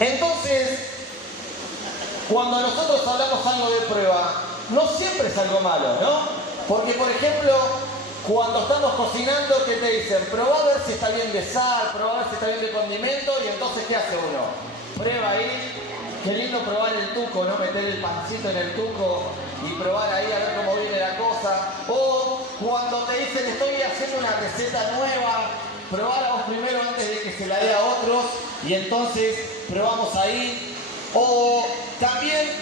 Entonces, cuando nosotros hablamos algo de prueba, no siempre es algo malo, ¿no? Porque, por ejemplo, cuando estamos cocinando, ¿qué te dicen? Probá a ver si está bien de sal, probá a ver si está bien de condimento, y entonces, ¿qué hace uno? Prueba ahí, qué lindo probar el tuco, ¿no? Meter el pancito en el tuco y probar ahí a ver cómo viene la cosa. O cuando te dicen, estoy haciendo una receta nueva, probá vos primero antes de que se la dé a otros, y entonces probamos ahí. O también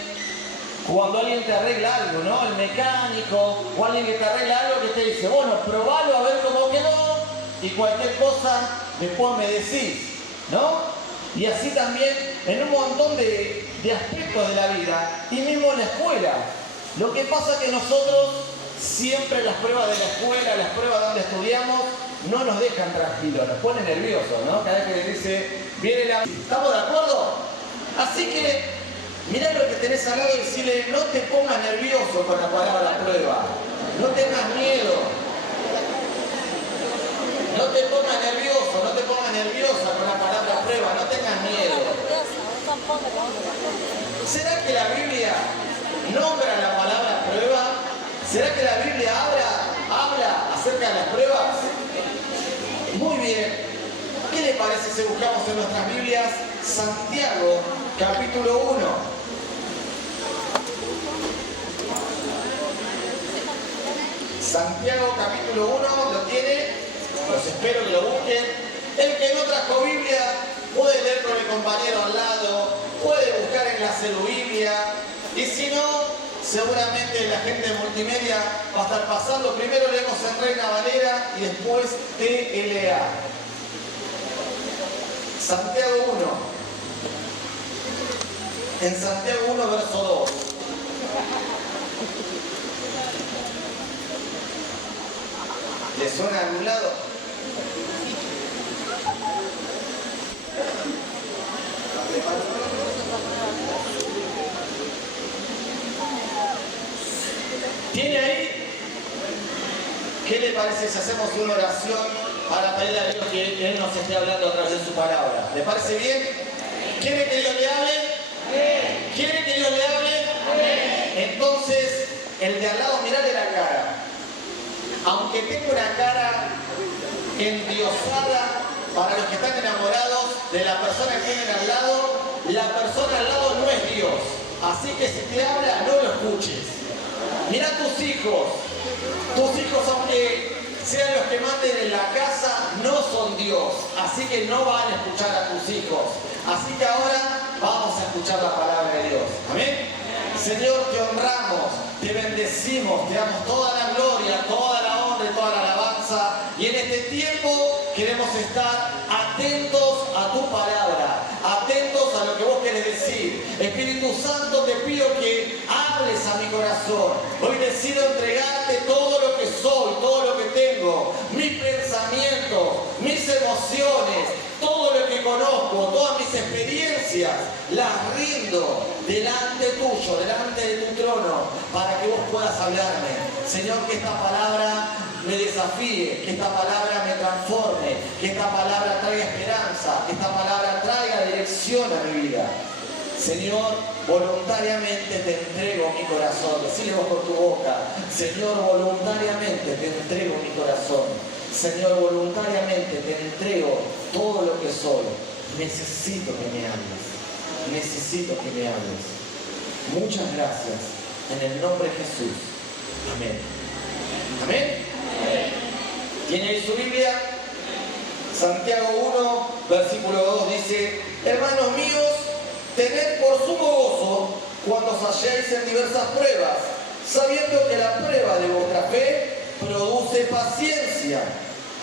cuando alguien te arregla algo, ¿no? El mecánico o alguien que te arregla algo que te dice, bueno, probalo a ver cómo quedó y cualquier cosa después me decís, ¿no? Y así también en un montón de aspectos de la vida y mismo en la escuela. Lo que pasa es que nosotros siempre las pruebas de la escuela, las pruebas donde estudiamos, no nos dejan tranquilos, nos ponen nerviosos, ¿no? Cada vez que les dice, viene la... ¿Estamos de acuerdo? Así que, mirá lo que tenés al lado y decirle, no te pongas nervioso con la palabra prueba, no tengas miedo, no te pongas nervioso, no te pongas nerviosa con la palabra prueba, no tengas miedo. ¿Será que la Biblia nombra la palabra prueba? ¿Será que la Biblia habla acerca de las pruebas? Muy bien. ¿Qué le parece si buscamos en nuestras Biblias Santiago, capítulo 1? Santiago, capítulo 1, ¿lo tiene? Los espero que lo busquen. El que no trajo Biblia puede leer con el compañero al lado, puede buscar en la celubiblia, y si no, seguramente la gente de multimedia va a estar pasando. Primero leemos en Reina Valera y después TLA. Santiago 1. En Santiago 1, verso 2. ¿Le suena a algún lado? ¿Tiene ahí? ¿Qué le parece si hacemos una oración para pedirle a Dios que Él nos esté hablando a través de su palabra? ¿Le parece bien? ¿Quiere que Dios le hable? ¿Quiere que Dios le hable? Entonces, el de al lado, mirale la cara. Aunque tenga una cara endiosada, para los que están enamorados de la persona que tienen al lado, la persona al lado no es Dios. Así que si te habla, no lo escuches. Mira tus hijos, aunque sean los que manden en la casa, no son Dios. Así que no van a escuchar a tus hijos. Así que ahora vamos a escuchar la palabra de Dios. Amén. Señor, te honramos, te bendecimos, te damos toda la gloria, toda la honra y toda la alabanza. Y en este tiempo queremos estar atentos a tu palabra, atentos a lo que vos querés decir. Espíritu Santo, te pido que hables a mi corazón. Hoy decido entregarte todo lo que soy, todo lo que tengo, mis pensamientos, mis emociones, todo lo que conozco, todas mis experiencias, las rindo delante tuyo, delante de tu trono, para que vos puedas hablarme. Señor, que esta palabra me desafíe, que esta palabra me transforme, que esta palabra traiga esperanza, que esta palabra traiga dirección a mi vida. Señor, voluntariamente te entrego mi corazón. Decile vos con tu boca, Señor, voluntariamente te entrego mi corazón. Señor, voluntariamente te entrego todo lo que soy. Necesito que me hables. Necesito que me hables. Muchas gracias. En el nombre de Jesús. Amén. Amén. ¿Tiene ahí su Biblia? Santiago 1, versículo 2 dice: hermanos míos, tened por sumo gozo cuando os halléis en diversas pruebas, sabiendo que la prueba de vuestra fe produce paciencia.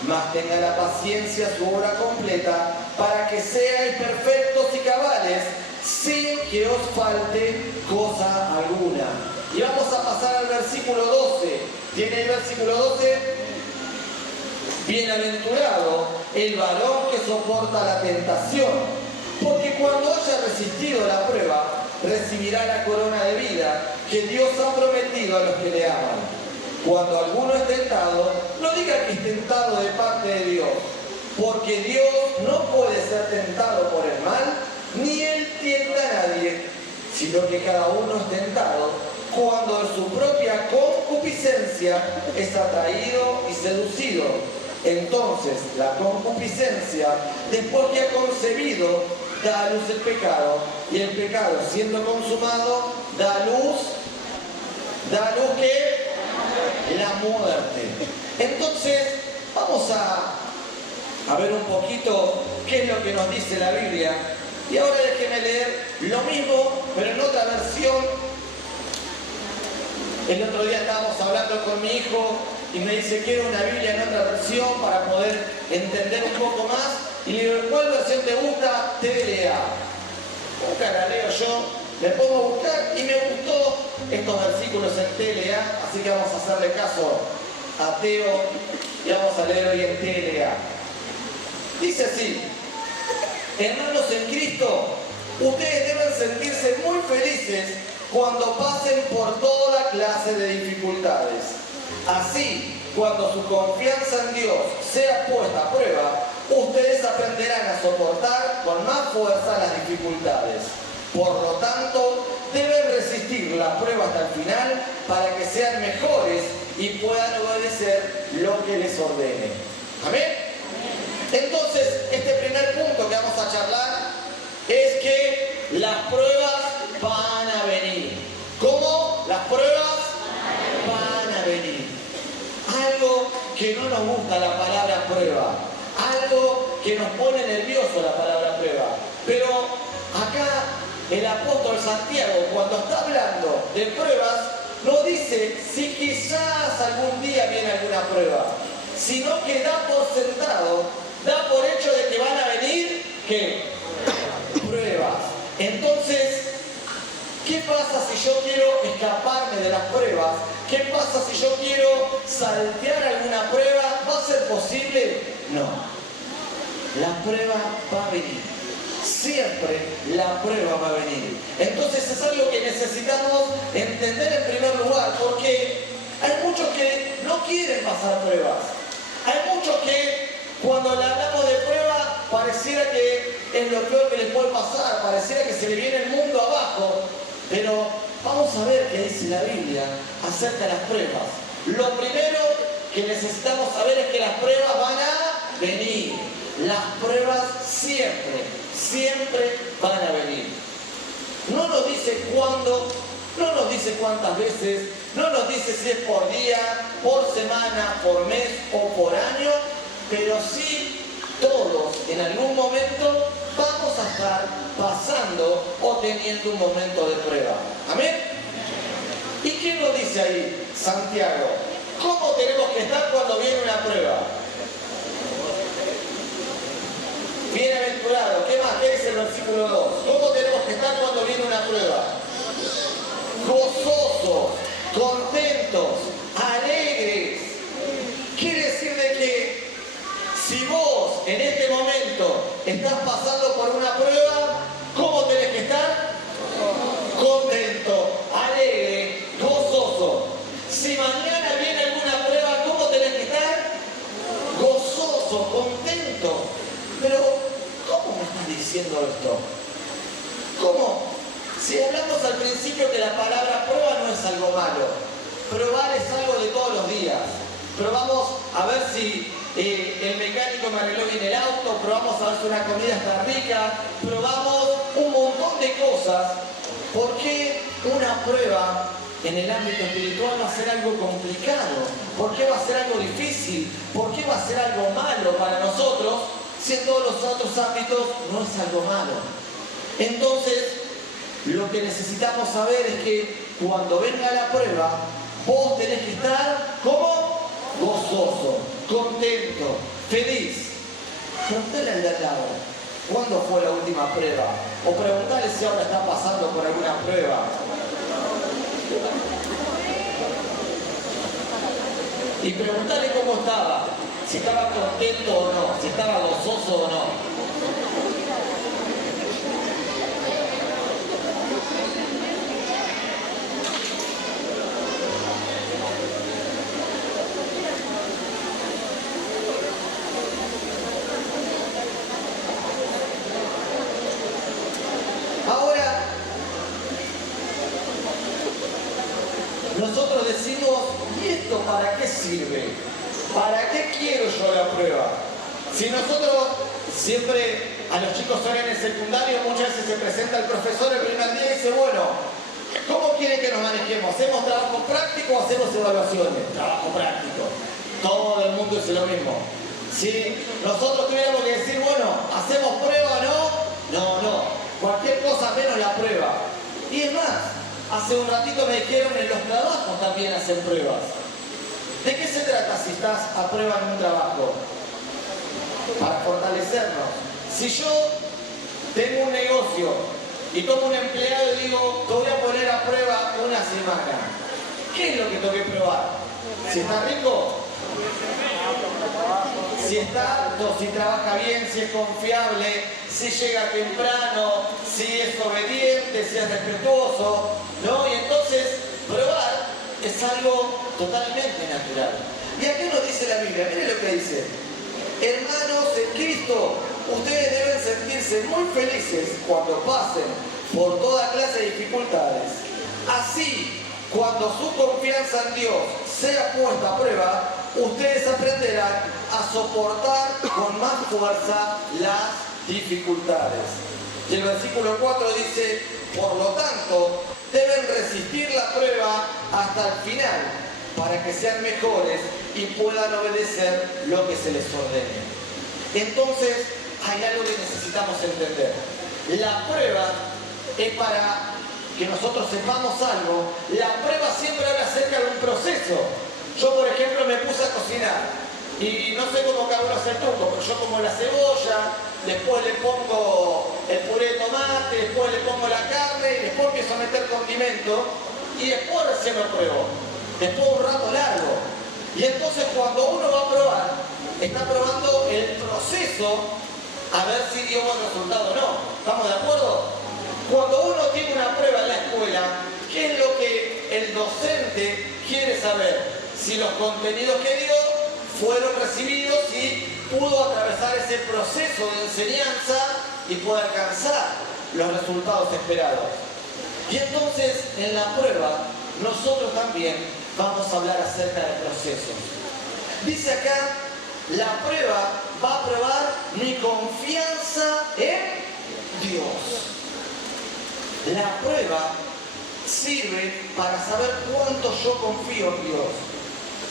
Mas tenga la paciencia su obra completa, para que seáis perfectos y cabales, sin que os falte cosa alguna. Y vamos a pasar al versículo 12. ¿Tiene el versículo 12? Bienaventurado el varón que soporta la tentación, porque cuando haya resistido la prueba, recibirá la corona de vida que Dios ha prometido a los que le aman. Cuando alguno es tentado, no diga que es tentado de parte de Dios, porque Dios no puede ser tentado por el mal, ni él tienta a nadie, sino que cada uno es tentado cuando en su propia concupiscencia es atraído y seducido. Entonces la concupiscencia, después que ha concebido, da a luz el pecado, y el pecado, siendo consumado, da a luz ¿qué? La muerte. Entonces vamos a ver un poquito qué es lo que nos dice la Biblia. Y ahora déjenme leer lo mismo, pero en otra versión. El otro día estábamos hablando con mi hijo y me dice, quiero una Biblia en otra versión para poder entender un poco más. Y le digo, ¿cuál versión te gusta? TLA. Nunca la leo yo, me pongo a buscar y me gustó estos versículos en TLA, así que vamos a hacerle caso a Teo y vamos a leer hoy en TLA. Dice así: hermanos en Cristo, ustedes deben sentirse muy felices cuando pasen por toda clase de dificultades. Así, cuando su confianza en Dios sea puesta a prueba, ustedes aprenderán a soportar con más fuerza las dificultades. Por lo tanto, deben resistir la prueba hasta el final para que sean mejores y puedan obedecer lo que les ordene. ¿Amén? Entonces, este primer punto que vamos a charlar es que las pruebas van a venir. ¿Cómo? Las pruebas van a venir. Algo que no nos gusta la palabra prueba. Algo que nos pone nervioso la palabra prueba. Pero acá el apóstol Santiago, cuando está hablando de pruebas, no dice si quizás algún día viene alguna prueba, sino que da por sentado, da por hecho de que van a venir, ¿qué? Pruebas. Entonces, ¿qué pasa si yo quiero escaparme de las pruebas? ¿Qué pasa si yo quiero saltear alguna prueba? ¿Va a ser posible? No. La prueba va a venir. Siempre la prueba va a venir. Entonces es algo que necesitamos entender en primer lugar, porque hay muchos que no quieren pasar pruebas. Hay muchos que cuando le hablamos de prueba pareciera que es lo peor que les puede pasar, pareciera que se le viene el mundo abajo. Pero vamos a ver qué dice la Biblia acerca de las pruebas. Lo primero que necesitamos saber es que las pruebas van a venir. Las pruebas siempre van a venir. No nos dice cuándo, no nos dice cuántas veces, no nos dice si es por día, por semana, por mes o por año, pero sí todos en algún momento vamos a estar pasando o teniendo un momento de prueba. ¿Amén? ¿Y qué nos dice ahí Santiago? ¿Cómo tenemos que estar cuando viene una prueba? Bienaventurado. ¿Qué más? ¿Qué dice el versículo 2? ¿Cómo tenemos que estar cuando viene una prueba? Gozosos, contentos, alegres. Quiere decir de que si vos en este momento estás pasando por una prueba, ¿cómo tenés que estar? Contento, alegre, gozoso. Si mañana viene alguna prueba, ¿cómo tenés que estar? Gozoso, contento. Pero, ¿cómo me estás diciendo esto? ¿Cómo? Si hablamos al principio que la palabra prueba no es algo malo. Probar es algo de todos los días. Probamos a ver si el mecánico me arregló bien el auto, probamos a ver si una comida está rica, probamos un montón de cosas. ¿Por qué una prueba en el ámbito espiritual va a ser algo complicado? ¿Por qué va a ser algo difícil? ¿Por qué va a ser algo malo para nosotros? Si en todos los otros ámbitos no es algo malo. Entonces, lo que necesitamos saber es que cuando venga la prueba, vos tenés que estar como gozoso, contento, feliz. Preguntale al de al lado, ¿cuándo fue la última prueba? O preguntale si ahora está pasando por alguna prueba. Y preguntale cómo estaba. Si estaba contento o no, si estaba gozoso o no. nosotros decimos, ¿y esto para qué sirve? ¿Para qué quiero yo la prueba? Si nosotros siempre, a los chicos ahora en el secundario, muchas veces se presenta el profesor el primer día y dice, bueno, ¿cómo quieren que nos manejemos? ¿Hacemos trabajo práctico o hacemos evaluaciones? Trabajo práctico. Todo el mundo dice lo mismo. Si nosotros tuviéramos que decir, bueno, ¿hacemos prueba o no? No. Cualquier cosa menos la prueba. Y es más, hace un ratito me dijeron en los trabajos también hacen pruebas. ¿De qué se trata si estás a prueba en un trabajo? Para fortalecernos. Si yo tengo un negocio y como un empleado digo, te voy a poner a prueba una semana, ¿qué es lo que tengo que probar? Si está rico, si está apto, si trabaja bien, si es confiable, si llega temprano, si es obediente, si es respetuoso, ¿no? Y entonces probar es algo totalmente natural. ¿Y aquí nos dice la Biblia? Miren lo que dice. Hermanos en Cristo, ustedes deben sentirse muy felices cuando pasen por toda clase de dificultades. Así, cuando su confianza en Dios sea puesta a prueba, ustedes aprenderán a soportar con más fuerza las dificultades. Y el versículo 4 dice, por lo tanto, deben resistir la prueba hasta el final, para que sean mejores y puedan obedecer lo que se les ordene. Entonces, hay algo que necesitamos entender. La prueba es para que nosotros sepamos algo. La prueba siempre habla acerca de un proceso. Yo, por ejemplo, me puse a cocinar y no sé cómo cada uno hace el truco, pero yo como la cebolla, después le pongo el puré de tomate, después le pongo la carne y después empiezo a meter condimento y después recién lo pruebo. Después de un rato largo. Y entonces cuando uno va a probar, está probando el proceso a ver si dio buen resultado o no. ¿Estamos de acuerdo? Cuando uno tiene una prueba en la escuela, ¿qué es lo que el docente quiere saber? Si los contenidos que dio fueron recibidos y pudo atravesar ese proceso de enseñanza y pudo alcanzar los resultados esperados. Y entonces en la prueba nosotros también vamos a hablar acerca del proceso. Dice acá, la prueba va a probar mi confianza en Dios. La prueba sirve para saber cuánto yo confío en Dios.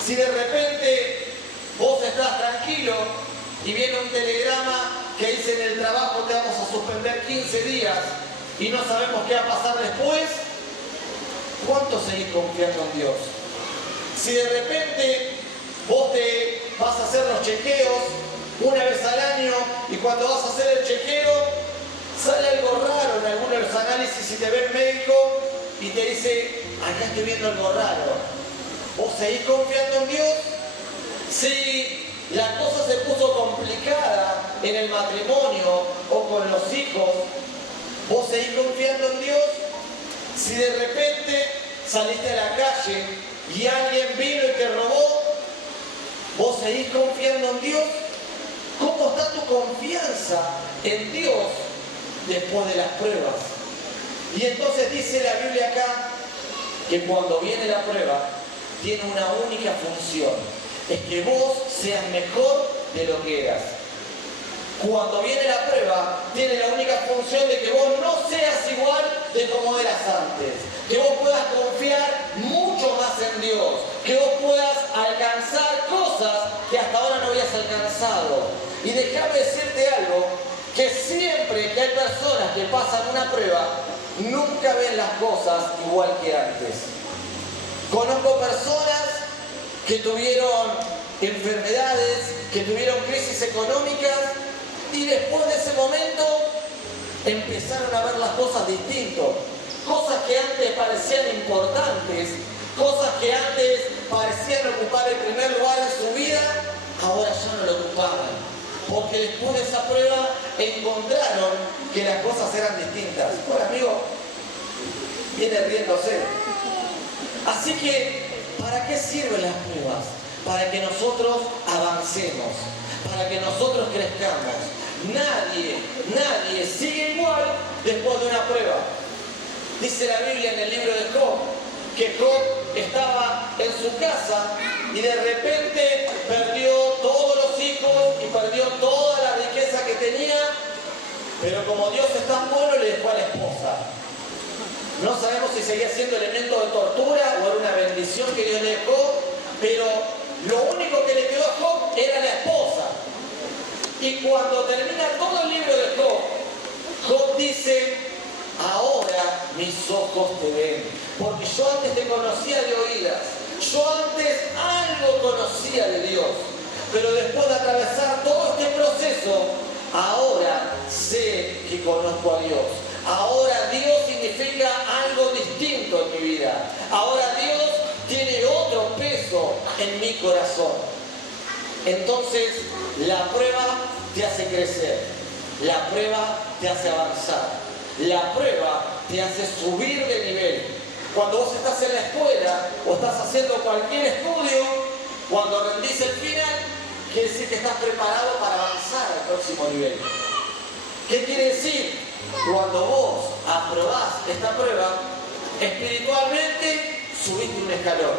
Si de repente vos estás tranquilo y viene un telegrama que dice en el trabajo te vamos a suspender 15 días y no sabemos qué va a pasar después, ¿cuánto seguís confiando en Dios? Si de repente vos te vas a hacer los chequeos una vez al año y cuando vas a hacer el chequeo sale algo raro en alguno de los análisis y te ve el médico y te dice, acá estoy viendo algo raro. ¿Vos seguís confiando en Dios? Si la cosa se puso complicada en el matrimonio o con los hijos, ¿vos seguís confiando en Dios? Si de repente saliste a la calle y alguien vino y te robó, ¿vos seguís confiando en Dios? ¿Cómo está tu confianza en Dios después de las pruebas? Y entonces dice la Biblia acá que cuando viene la prueba tiene una única función, es que vos seas mejor de lo que eras. Cuando viene la prueba tiene la única función de que vos no seas igual de como eras antes, que vos puedas confiar mucho más en Dios, que vos puedas alcanzar cosas que hasta ahora no habías alcanzado. Y déjame decirte algo, que siempre que hay personas que pasan una prueba, nunca ven las cosas igual que antes. Conozco personas que tuvieron enfermedades, que tuvieron crisis económicas y después de ese momento empezaron a ver las cosas distintas. Cosas que antes parecían importantes, cosas que antes parecían ocupar el primer lugar en su vida, ahora ya no lo ocupaban. Porque después de esa prueba encontraron que las cosas eran distintas. Bueno, amigo, viene riéndose. Así que, ¿para qué sirven las pruebas? Para que nosotros avancemos, para que nosotros crezcamos. Nadie sigue igual después de una prueba. Dice la Biblia en el libro de Job, que Job estaba en su casa y de repente perdió todos los hijos y perdió toda la riqueza que tenía, pero como Dios es tan bueno, le dejó a la esposa. No sabemos si seguía siendo elemento de tortura o era una bendición que Dios le dejó, pero lo único que le quedó a Job era la esposa. Y cuando termina todo el libro de Job, Job dice: ahora mis ojos te ven, porque yo antes te conocía de oídas, yo antes algo conocía de Dios, pero después de atravesar todo este proceso, ahora sé que conozco a Dios. Ahora Dios significa algo distinto en mi vida. Ahora Dios tiene otro peso en mi corazón. Entonces, la prueba te hace crecer, la prueba te hace avanzar, la prueba te hace subir de nivel. Cuando vos estás en la escuela o estás haciendo cualquier estudio, cuando rendís el final, quiere decir que estás preparado para avanzar al próximo nivel. ¿Qué quiere decir? Cuando vos aprobás esta prueba, espiritualmente subiste un escalón,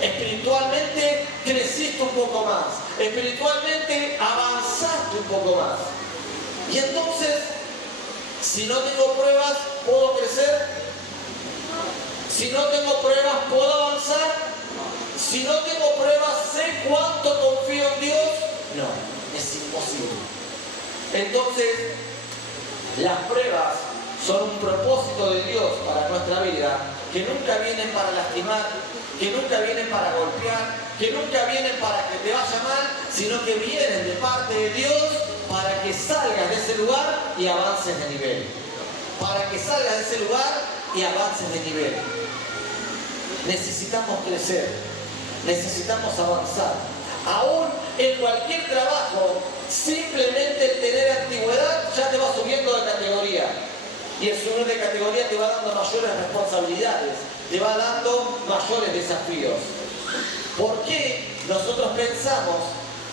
espiritualmente creciste un poco más, espiritualmente avanzaste un poco más. Y entonces, si no tengo pruebas, ¿puedo crecer? Si no tengo pruebas, ¿puedo avanzar? Si no tengo pruebas, ¿sé cuánto confío en Dios? No, es imposible. Entonces, las pruebas son un propósito de Dios para nuestra vida, que nunca vienen para lastimar, que nunca vienen para golpear, que nunca vienen para que te vaya mal, sino que vienen de parte de Dios para que salgas de ese lugar y avances de nivel. Para que salgas de ese lugar y avances de nivel. Necesitamos crecer, necesitamos avanzar. Aún en cualquier trabajo, simplemente el tener antigüedad ya te va subiendo de categoría. Y el subir de categoría te va dando mayores responsabilidades, te va dando mayores desafíos. ¿Por qué nosotros pensamos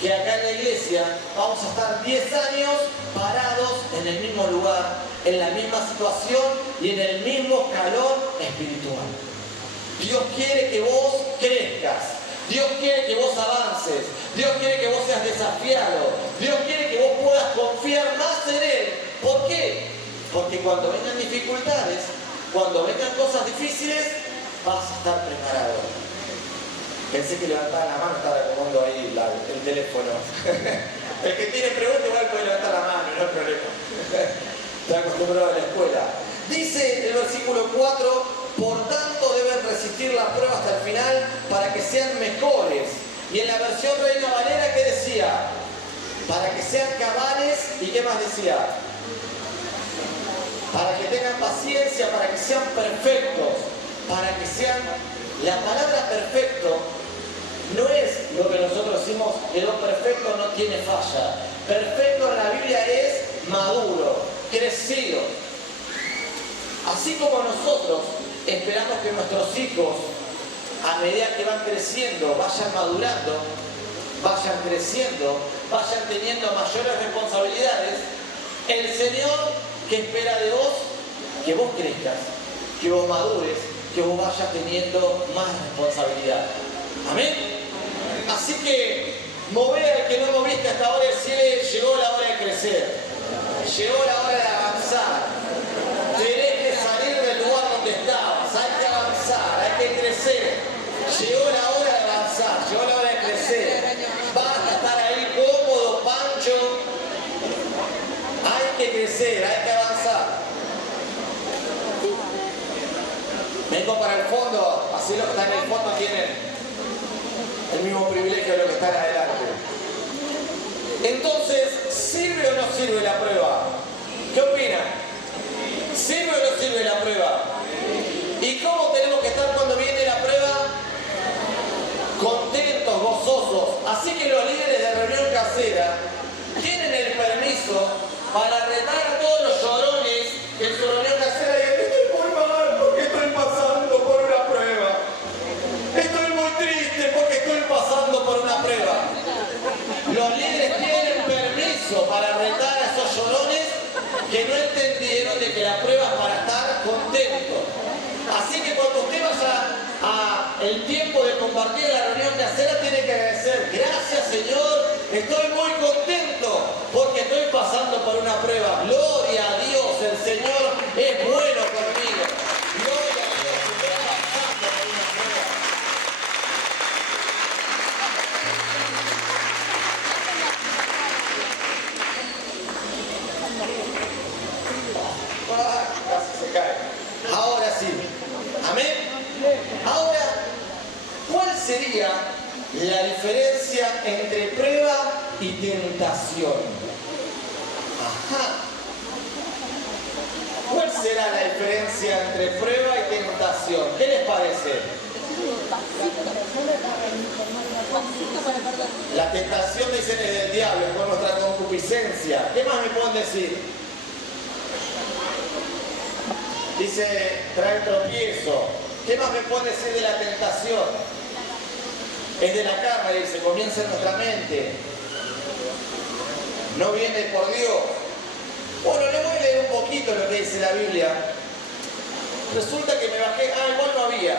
que acá en la iglesia vamos a estar 10 años parados en el mismo lugar, en la misma situación y en el mismo escalón espiritual? Dios quiere que vos crezcas. Dios quiere que vos avances, Dios quiere que vos seas desafiado, Dios quiere que vos puedas confiar más en Él. ¿Por qué? Porque cuando vengan dificultades, cuando vengan cosas difíciles, vas a estar preparado. Pensé que levantaba la mano, estaba acomodando ahí el teléfono. El que tiene preguntas igual puede levantar la mano, no hay problema. Está acostumbrado a la escuela. Dice el versículo 4, por tanto deben resistir la prueba hasta el final para que sean mejores. Y en la versión Reina Valera, ¿qué decía? Para que sean cabales, ¿y qué más decía? Para que tengan paciencia, para que sean perfectos, para que sean... La palabra perfecto no es lo que nosotros decimos que lo perfecto no tiene falla. Perfecto en la Biblia es maduro, crecido. Así como nosotros esperamos que nuestros hijos, a medida que van creciendo, vayan madurando, vayan creciendo, vayan teniendo mayores responsabilidades, el Señor que espera de vos, que vos crezcas, que vos madures, que vos vayas teniendo más responsabilidad. Amén. Así que mové al que no moviste hasta ahora el cielo, llegó la hora de crecer, llegó la hora de avanzar. Tenés que salir del lugar donde estabas, hay que avanzar, hay que crecer. Llegó la hora de avanzar, llegó la hora de crecer. Basta estar ahí cómodo, pancho. Hay que crecer, hay que avanzar. Vengo para el fondo, así los que están en el fondo tienen el mismo privilegio de los que están adelante. Entonces, ¿sirve o no sirve la prueba? ¿Qué opinan? ¿Sirve o no sirve la prueba? ¿Y cómo tenemos que estar cuando viene la prueba? Contentos, gozosos. Así que los líderes de reunión casera tienen el permiso para retar a todos los llorones que en su reunión casera digan: estoy muy mal porque estoy pasando por una prueba. Estoy muy triste porque estoy pasando por una prueba. Los líderes tienen permiso para retar a esos llorones que no entendieron de que la prueba es para estar contentos. Así que cuando usted vaya al el tiempo de compartir la reunión casera, tiene que agradecer. Gracias, Señor, estoy muy contento porque estoy pasando por una prueba. Gloria a Dios, el Señor es bueno conmigo. Gloria a Dios, estoy pasando por una prueba. Casi se cae. Ahora sí. Amén. Ahora, ¿cuál sería la diferencia entre prueba y tentación? Ajá. ¿Cuál será la diferencia entre prueba y tentación? ¿Qué les parece? La tentación, dicen, es del diablo, es con nuestra concupiscencia. ¿Qué más me pueden decir? Dice, trae tropiezo. ¿Qué más me pueden decir de la tentación? Es de la carne, dice, comienza en nuestra mente. No viene por Dios. Bueno, le voy a leer un poquito lo que dice la Biblia. Resulta que me bajé, igual no había.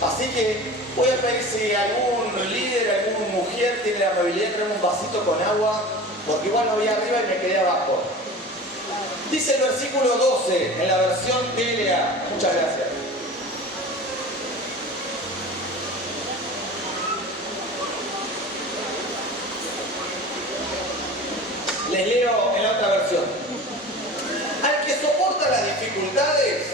Así que voy a pedir si algún líder, alguna mujer tiene la amabilidad de traerme un vasito con agua, porque igual no había arriba y me quedé abajo. Dice el versículo 12 en la versión TLA. Muchas gracias. Les leo en la otra versión. Al que soporta las dificultades,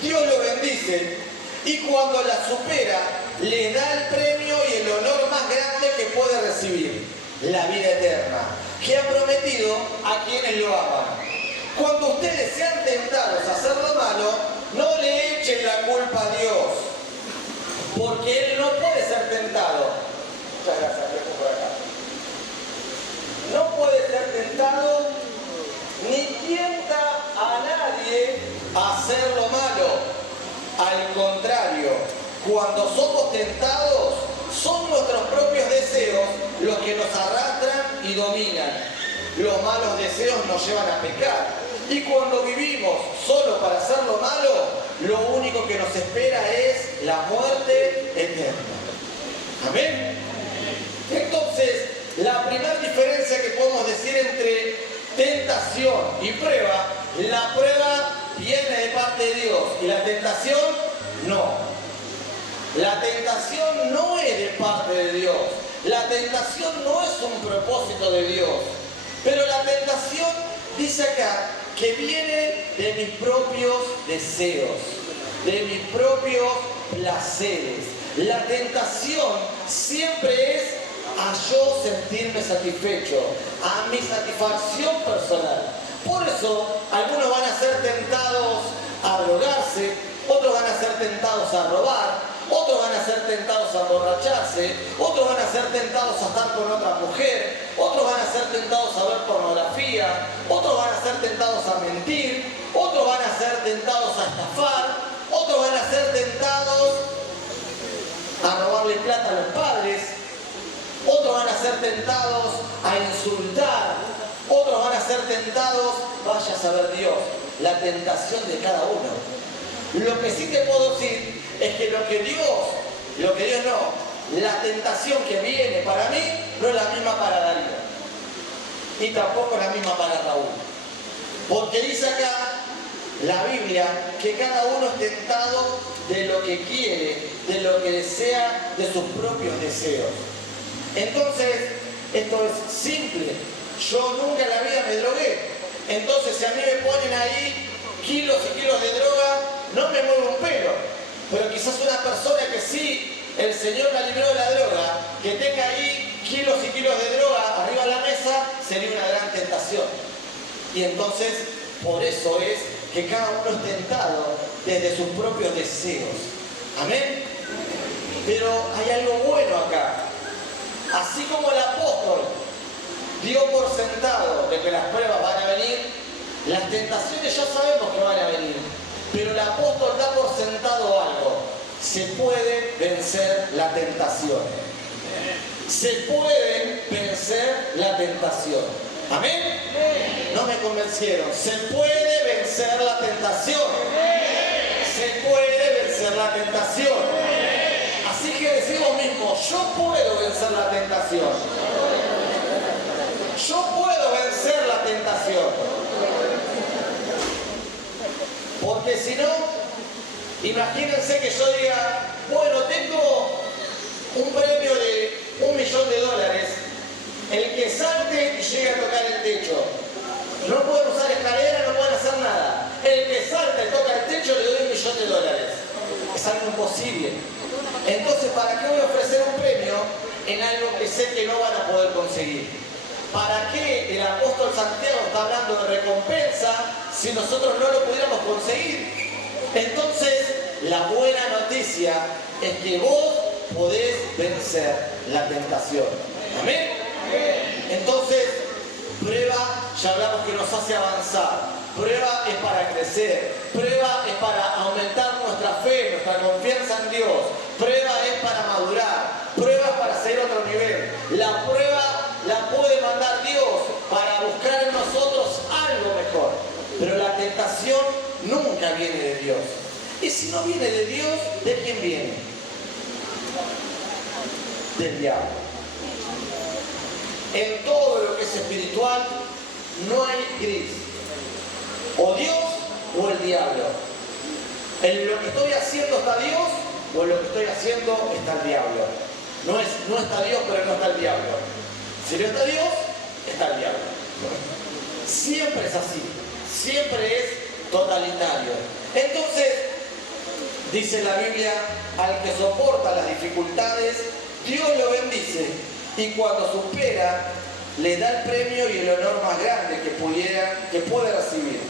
Dios lo bendice y cuando las supera, le da el premio y el honor más grande que puede recibir, la vida eterna, que ha prometido a quienes lo aman. Cuando ustedes sean tentados a hacer lo malo, no le echen la culpa a Dios, porque Él no puede ser tentado. Muchas gracias, dejo por acá. No puede ser tentado ni tienta a nadie a hacer lo malo. Al contrario, cuando somos tentados, son nuestros propios deseos los que nos arrastran y dominan. Los malos deseos nos llevan a pecar. Y cuando vivimos solo para hacer lo malo, lo único que nos espera es la muerte eterna. Amén. Entonces, la primera diferencia que podemos decir entre tentación y prueba, la prueba viene de parte de Dios y la tentación no. La tentación no es de parte de Dios. La tentación no es un propósito de Dios. Pero la tentación, dice acá, que viene de mis propios deseos, de mis propios placeres. La tentación siempre es a yo sentirme satisfecho, a mi satisfacción personal. Por eso, algunos van a ser tentados a drogarse, otros van a ser tentados a robar, otros van a ser tentados a emborracharse, otros van a ser tentados a estar con otra mujer, otros van a ser tentados a ver pornografía, otros van a ser tentados a mentir, otros van a ser tentados a estafar, otros van a ser tentados a robarle plata a los padres, otros van a ser tentados a insultar, otros van a ser tentados, vaya a saber Dios, la tentación de cada uno. Lo que sí te puedo decir es que lo que Dios no, la tentación que viene para mí no es la misma para Darío, y tampoco es la misma para Raúl. Porque dice acá la Biblia que cada uno es tentado de lo que quiere, de lo que desea, de sus propios deseos. Entonces, esto es simple. Yo nunca en la vida me drogué. Entonces, si a mí me ponen ahí kilos y kilos de droga, no me muevo un pelo. Pero quizás una persona que sí, el Señor la libró de la droga, que tenga ahí kilos y kilos de droga arriba de la mesa, sería una gran tentación. Y entonces, por eso es que cada uno es tentado desde sus propios deseos. Amén. Pero hay algo bueno acá. Así como el apóstol dio por sentado de que las pruebas van a venir, las tentaciones ya sabemos que van a venir. Pero el apóstol da por sentado algo. Se puede vencer la tentación. Se puede vencer la tentación. ¿Amén? No me convencieron. Se puede vencer la tentación. Se puede vencer la tentación. Así que decimos mismo, yo puedo vencer la tentación. Yo puedo vencer la tentación. Porque si no, imagínense que yo diga, bueno, tengo un premio de $1.000.000. El que salte y llegue a tocar el techo. No pueden usar escalera, no pueden hacer nada. El que salta y toca el techo le doy $1.000.000. Es algo imposible. Entonces, ¿para qué voy a ofrecer un premio en algo que sé que no van a poder conseguir? ¿Para qué el apóstol Santiago está hablando de recompensa si nosotros no lo pudiéramos conseguir? Entonces, la buena noticia es que vos podés vencer la tentación. ¿Amén? Entonces, prueba, ya hablamos que nos hace avanzar. Prueba es para crecer. Prueba es para aumentar nuestra fe, nuestra confianza en Dios. Prueba es para madurar. Prueba es para seguir a otro nivel. La prueba la puede mandar Dios para buscar en nosotros algo mejor. Pero la tentación nunca viene de Dios. Y si no viene de Dios, ¿de quién viene? Del diablo. En todo lo que es espiritual no hay gris. O Dios o el diablo. En lo que estoy haciendo está Dios o en lo que estoy haciendo está el diablo. No está Dios, pero no está el diablo. Si no está Dios, está el diablo. Siempre es así. Siempre es totalitario. Entonces, dice la Biblia, al que soporta las dificultades, Dios lo bendice. Y cuando supera, le da el premio y el honor más grande que puede recibir.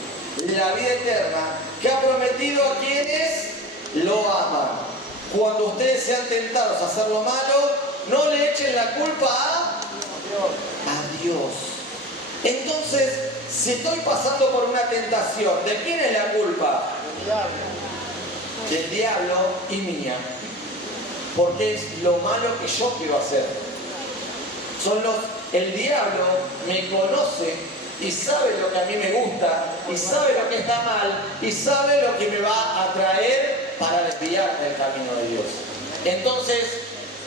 La vida eterna que ha prometido a quienes lo aman. Cuando ustedes sean tentados a hacer lo malo, no le echen la culpa a Dios. Entonces, si estoy pasando por una tentación, ¿de quién es la culpa? Del diablo y mía. Porque es lo malo que yo quiero hacer. El diablo me conoce y sabe lo que a mí me gusta, y sabe lo que está mal, y sabe lo que me va a traer para desviarme del camino de Dios. Entonces,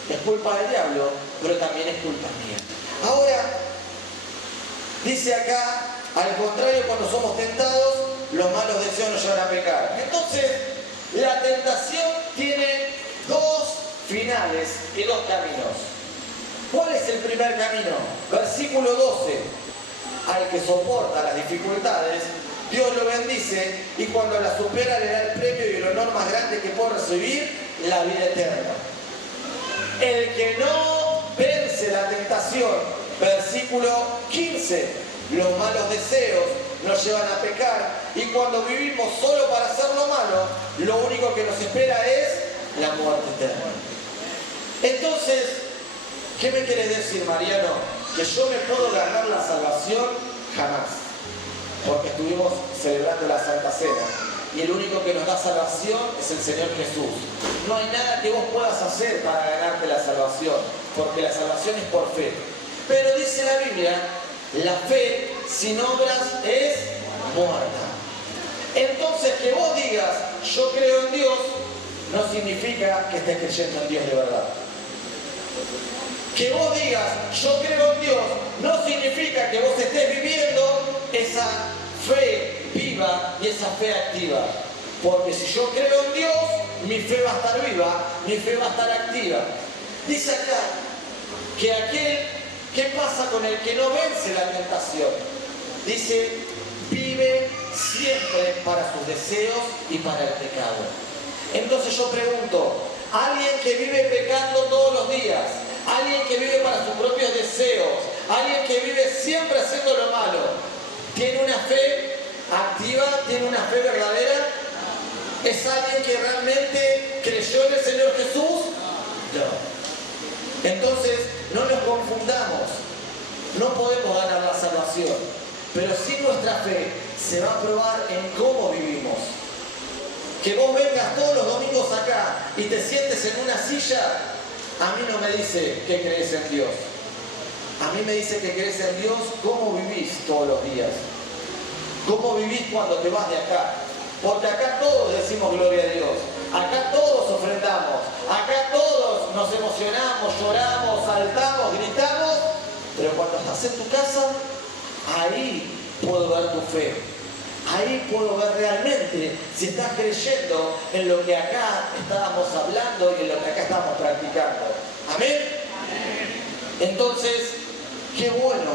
es culpa del diablo, pero también es culpa mía. Ahora, dice acá, al contrario, cuando somos tentados, los malos deseos nos llevan a pecar. Entonces, la tentación tiene dos finales y dos caminos. ¿Cuál es el primer camino? Versículo 12. Al que soporta las dificultades, Dios lo bendice y cuando la supera le da el premio y el honor más grande que puede recibir, la vida eterna. El que no vence la tentación, versículo 15, los malos deseos nos llevan a pecar y cuando vivimos solo para hacer lo malo, lo único que nos espera es la muerte eterna. Entonces, ¿qué me quieres decir, Mariano? ¿Que yo me puedo ganar la salvación? Jamás. Porque estuvimos celebrando la Santa Cena. Y el único que nos da salvación es el Señor Jesús. No hay nada que vos puedas hacer para ganarte la salvación. Porque la salvación es por fe. Pero dice la Biblia, la fe sin obras es muerta. Entonces que vos digas, yo creo en Dios, no significa que estés creyendo en Dios de verdad. Que vos digas, yo creo en Dios, no significa que vos estés viviendo esa fe viva y esa fe activa. Porque si yo creo en Dios, mi fe va a estar viva, mi fe va a estar activa. Dice acá que ¿qué pasa con el que no vence la tentación? Dice, vive siempre para sus deseos y para el pecado. Entonces yo pregunto, alguien que vive pecando todos los días, alguien que vive para sus propios deseos, alguien que vive siempre haciendo lo malo, ¿tiene una fe activa? ¿Tiene una fe verdadera? ¿Es alguien que realmente creyó en el Señor Jesús? No. Entonces, no nos confundamos. No podemos ganar la salvación, pero sí nuestra fe se va a probar en cómo vivimos. Que vos vengas todos los domingos acá y te sientes en una silla, a mí no me dice que crees en Dios. A mí me dice que crees en Dios cómo vivís todos los días. Cómo vivís cuando te vas de acá. Porque acá todos decimos gloria a Dios. Acá todos ofrendamos. Acá todos nos emocionamos, lloramos, saltamos, gritamos, pero cuando estás en tu casa, ahí puedo ver tu fe. Ahí puedo ver realmente si estás creyendo en lo que acá estábamos hablando y en lo que acá estamos practicando. ¿Amén? Entonces, qué bueno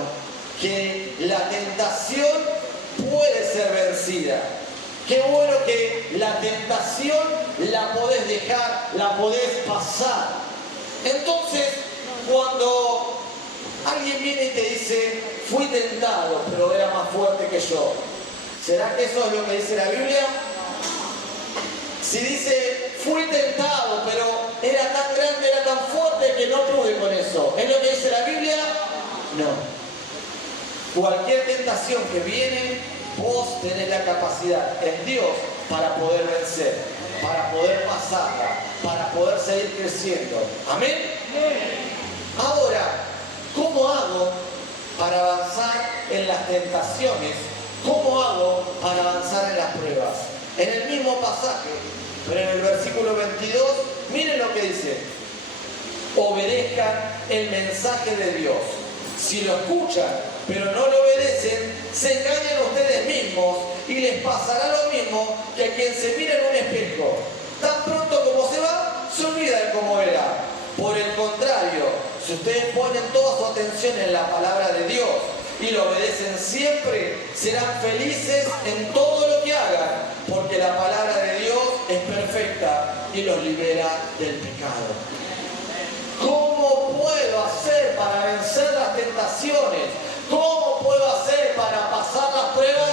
que la tentación puede ser vencida. Qué bueno que la tentación la podés dejar, la podés pasar. Entonces, cuando alguien viene y te dice, fui tentado, pero era más fuerte que yo, ¿será que eso es lo que dice la Biblia? Si dice, fui tentado, pero era tan grande, era tan fuerte que no pude con eso, ¿es lo que dice la Biblia? No. Cualquier tentación que viene, vos tenés la capacidad en Dios para poder vencer, para poder pasarla, para poder seguir creciendo. ¿Amén? Ahora, ¿cómo hago para avanzar en las tentaciones? ¿Cómo hago para avanzar en las pruebas? En el mismo pasaje, pero en el versículo 22, miren lo que dice. Obedezcan el mensaje de Dios. Si lo escuchan, pero no lo obedecen, se engañan ustedes mismos y les pasará lo mismo que a quien se mira en un espejo. Tan pronto como se va, se olvida de cómo era. Por el contrario, si ustedes ponen toda su atención en la palabra de Dios y lo obedecen siempre, serán felices en todo lo que hagan, porque la palabra de Dios es perfecta y los libera del pecado. ¿Cómo puedo hacer para vencer las tentaciones? ¿Cómo puedo hacer para pasar las pruebas?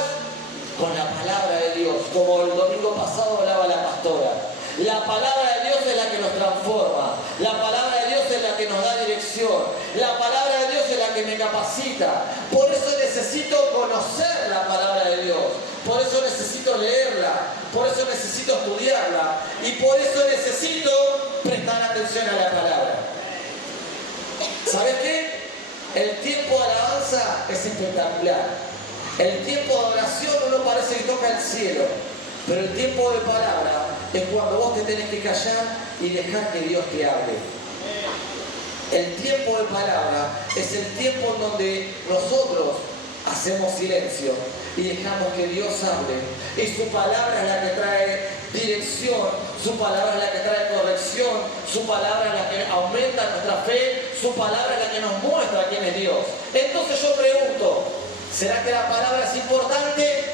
Con la palabra de Dios, como el domingo pasado hablaba la pastora. La palabra de Dios es la que nos transforma. La palabra de Dios es la que nos da dirección. La palabra de Dios es la que me capacita. Por eso necesito conocer la palabra de Dios. Por eso necesito leerla. Por eso necesito estudiarla. Y por eso necesito prestar atención a la palabra. ¿Sabes qué? El tiempo de alabanza es espectacular. El tiempo de oración uno parece que toca el cielo. Pero el tiempo de palabra es cuando vos te tenés que callar y dejar que Dios te hable. El tiempo de palabra es el tiempo en donde nosotros hacemos silencio y dejamos que Dios hable. Y su palabra es la que trae dirección, su palabra es la que trae corrección, su palabra es la que aumenta nuestra fe, su palabra es la que nos muestra quién es Dios. Entonces yo pregunto, ¿será que la palabra es importante?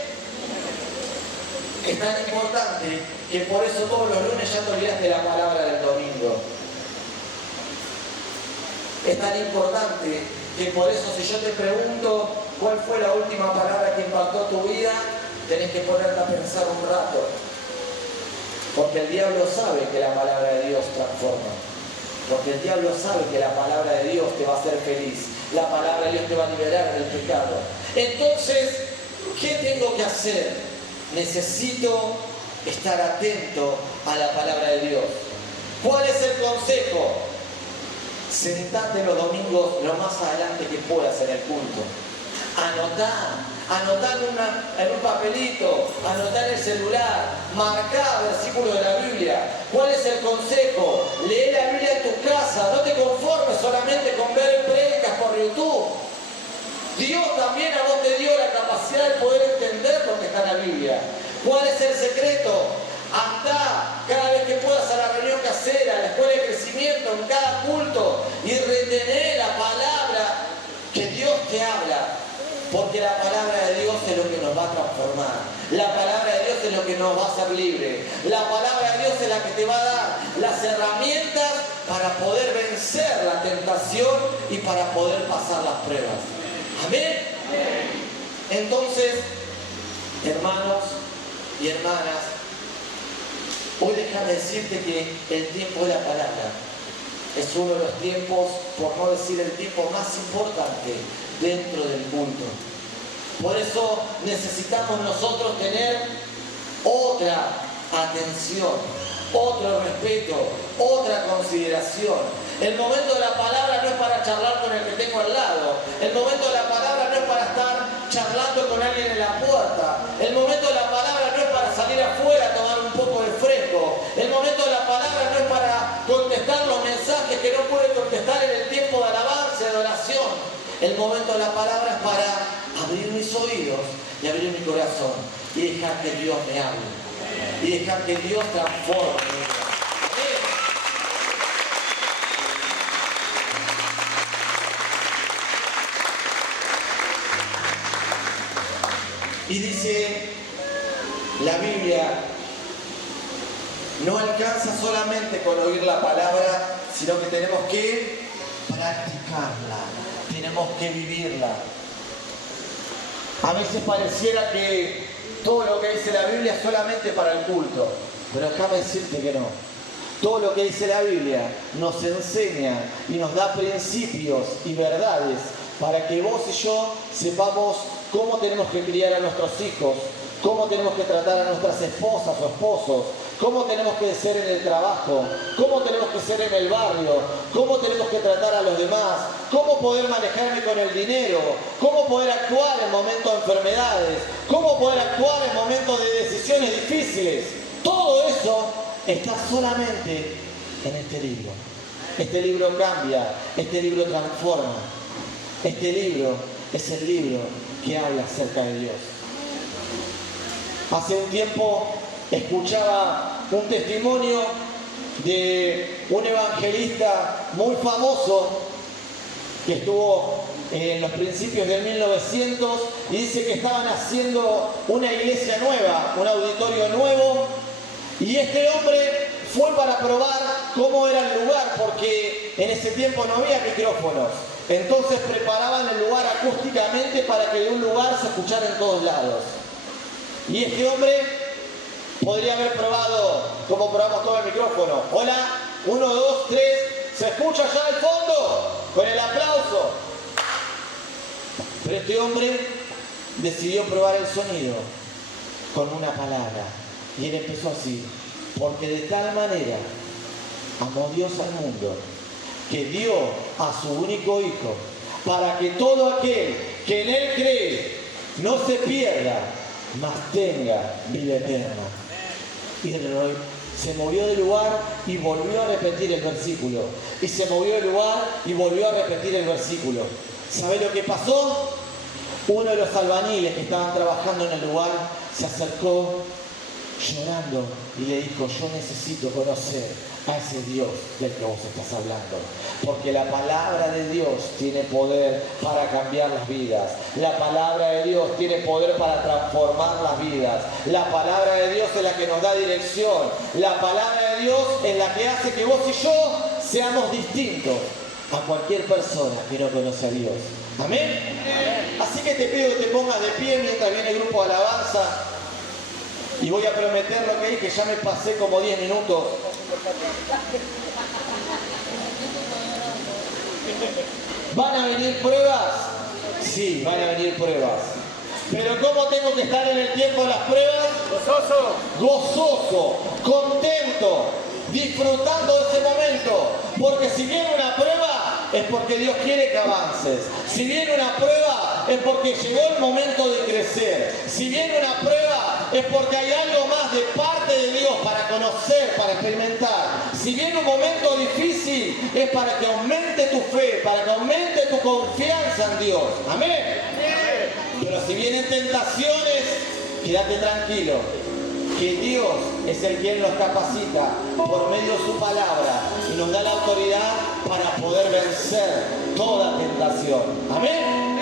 Es tan importante que por eso todos los lunes ya te olvidas de la palabra del domingo. Es tan importante que por eso si yo te pregunto cuál fue la última palabra que impactó tu vida, tenés que ponerte a pensar un rato. Porque el diablo sabe que la palabra de Dios transforma. Porque el diablo sabe que la palabra de Dios te va a hacer feliz. La palabra de Dios te va a liberar del pecado. Entonces, ¿qué tengo que hacer? Necesito estar atento a la palabra de Dios. ¿Cuál es el consejo? Sentate los domingos lo más adelante que puedas en el culto. Anotá en un papelito, anotá en el celular, marcá versículos de la Biblia. ¿Cuál es el consejo? Lee la Biblia en tu casa, no te conformes solamente con ver prédicas por YouTube. Dios también a vos te dio la capacidad de poder entender lo que está en la Biblia. ¿Cuál es el secreto? Andá cada vez que puedas a la reunión casera, a la escuela de crecimiento, en cada culto, y retené la palabra que Dios te habla. Porque la palabra de Dios es lo que nos va a transformar. La palabra de Dios es lo que nos va a hacer libre. La palabra de Dios es la que te va a dar las herramientas para poder vencer la tentación y para poder pasar las pruebas. Amén. Entonces, hermanos y hermanas, hoy déjame decirte que el tiempo de la palabra es uno de los tiempos, por no decir el tiempo más importante dentro del culto. Por eso necesitamos nosotros tener otra atención, otro respeto, otra consideración. El momento de la palabra no es para charlar con el que tengo al lado. El momento de la palabra no es para estar charlando con alguien en la puerta. El momento de la palabra no es para salir afuera a tomar un poco de fresco. El momento de la palabra no es para contestar los mensajes pude contestar en el tiempo de alabanza, de oración. El momento de la palabra es para abrir mis oídos y abrir mi corazón y dejar que Dios me hable y dejar que Dios transforme mi vida. Y dice la Biblia, no alcanza solamente con oír la palabra, sino que tenemos que practicarla, tenemos que vivirla. A veces pareciera que todo lo que dice la Biblia es solamente para el culto, pero déjame decirte que no. Todo lo que dice la Biblia nos enseña y nos da principios y verdades para que vos y yo sepamos cómo tenemos que criar a nuestros hijos, cómo tenemos que tratar a nuestras esposas o esposos, cómo tenemos que ser en el trabajo, cómo tenemos que ser en el barrio, cómo tenemos que tratar a los demás, cómo poder manejarme con el dinero, cómo poder actuar en momentos de enfermedades, cómo poder actuar en momentos de decisiones difíciles. Todo eso está solamente en este libro. Este libro cambia, este libro transforma. Este libro es el libro que habla acerca de Dios. Hace un tiempo escuchaba un testimonio de un evangelista muy famoso que estuvo en los principios del 1900 y dice que estaban haciendo una iglesia nueva, un auditorio nuevo, y este hombre fue para probar cómo era el lugar, porque en ese tiempo no había micrófonos. Entonces preparaban el lugar acústicamente para que de un lugar se escuchara en todos lados. Y este hombre podría haber probado como probamos todo el micrófono. Hola, 1, 2, 3, ¿se escucha ya al fondo? Con el aplauso. Pero este hombre decidió probar el sonido con una palabra. Y él empezó así: porque de tal manera amó Dios al mundo, que dio a su único Hijo, para que todo aquel que en Él cree no se pierda, mas tenga vida eterna. Y se movió del lugar y volvió a repetir el versículo. Y se movió del lugar y volvió a repetir el versículo. ¿Sabe lo que pasó? Uno de los albañiles que estaban trabajando en el lugar se acercó llorando y le dijo: yo necesito conocer a ese Dios del que vos estás hablando, porque la palabra de Dios tiene poder para cambiar las vidas, la palabra de Dios tiene poder para transformar las vidas, la palabra de Dios es la que nos da dirección, la palabra de Dios es la que hace que vos y yo seamos distintos a cualquier persona que no conoce a Dios. ¿Amén? Así que te pido que te pongas de pie mientras viene el grupo de alabanza. Y voy a prometer lo que dije, ya me pasé como 10 minutos. ¿Van a venir pruebas? Sí, van a venir pruebas. Pero ¿cómo tengo que estar en el tiempo de las pruebas? Gozoso. Gozoso, contento, disfrutando de ese momento. Porque si viene una prueba, es porque Dios quiere que avances. Si viene una prueba, es porque llegó el momento de crecer. Si viene una prueba, es porque hay algo más de parte de Dios para conocer, para experimentar. Si viene un momento difícil, es para que aumente tu fe, para que aumente tu confianza en Dios. Amén. Pero si vienen tentaciones, quédate tranquilo, que Dios es el quien nos capacita por medio de su palabra y nos da la autoridad para poder vencer toda tentación. Amén.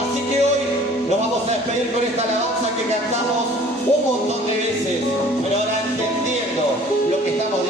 Así que hoy nos vamos a despedir con esta alabanza que cantamos un montón de veces, pero ahora entendiendo lo que estamos